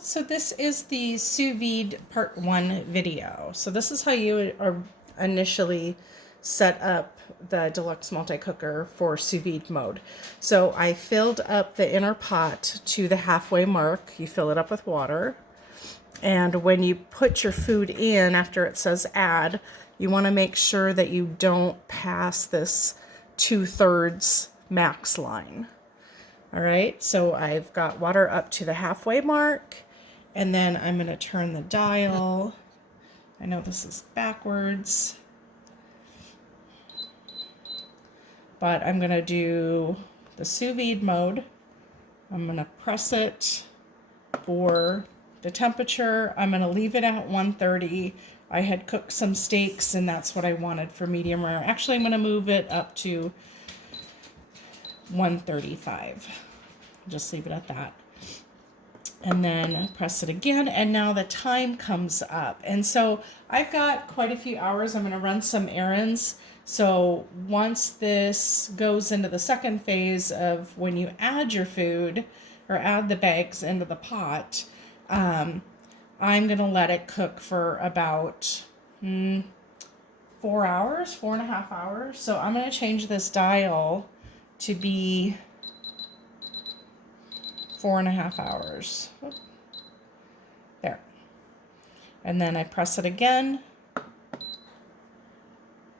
So this is the Sous Vide Part 1 video. So this is how you are initially set up the deluxe multi-cooker for sous vide mode. So I filled up the inner pot to the halfway mark. You fill it up with water. And when you put your food in after it says add, you want to make sure that you don't pass this 2/3 max line. All right, so I've got water up to the halfway mark, and then I'm going to turn the dial. I know this is backwards, but I'm going to do the sous vide mode. I'm going to press it for the temperature. I'm going to leave it at 130. I had cooked some steaks, and that's what I wanted for medium rare. Actually, I'm going to move it up to 135. Just leave it at that. And then press it again, and now the time comes up. And so I've got quite a few hours. I'm going to run some errands. So once this goes into the second phase of when you add your food or add the bags into the pot, I'm going to let it cook for about 4 hours, 4.5 hours. So I'm going to change this dial to be 4.5 hours. There. And then I press it again.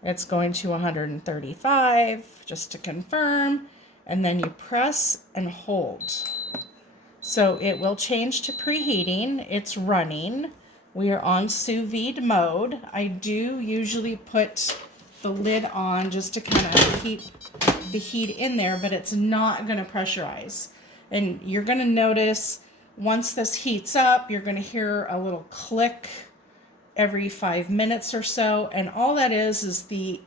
It's going to 135 just to confirm. And then you press and hold. So it will change to preheating. It's running. We are on sous vide mode. I do usually put the lid on just to kind of keep the heat in there, but it's not going to pressurize. And you're going to notice once this heats up, you're going to hear a little click every 5 minutes or so. And all that is the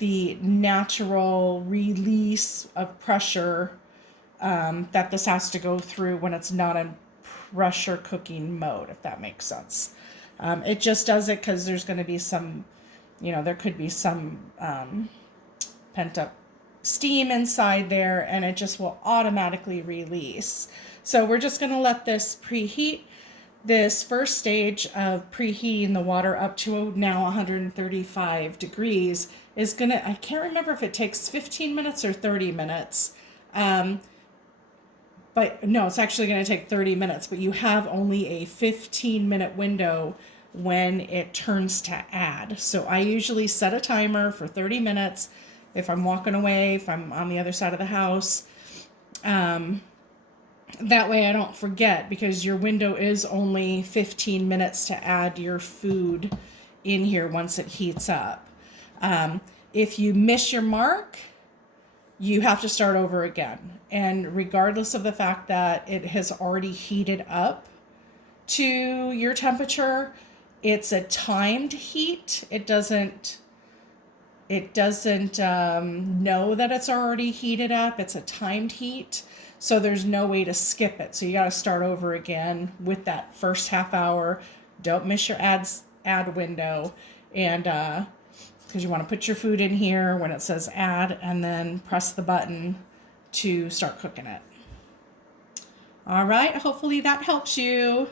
natural release of pressure that this has to go through when it's not in pressure cooking mode, if that makes sense. It just does it because there's going to be some, there could be some pent up steam inside there, and it just will automatically release. So we're just going to let this preheat. This first stage of preheating the water up to now 135 degrees is going to, I can't remember if it takes 15 minutes or 30 minutes. But no, it's actually going to take 30 minutes, but you have only a 15-minute window when it turns to add. So I usually set a timer for 30 minutes. If I'm walking away, if I'm on the other side of the house, that way I don't forget, because your window is only 15 minutes to add your food in here once it heats up. If you miss your mark, you have to start over again. And regardless of the fact that it has already heated up to your temperature, it's a timed heat. It doesn't know that it's already heated up. It's a timed heat. So there's no way to skip it. So you got to start over again with that first half hour. Don't miss your add window. And because you want to put your food in here when it says add, and then press the button to start cooking it. All right. Hopefully that helps you.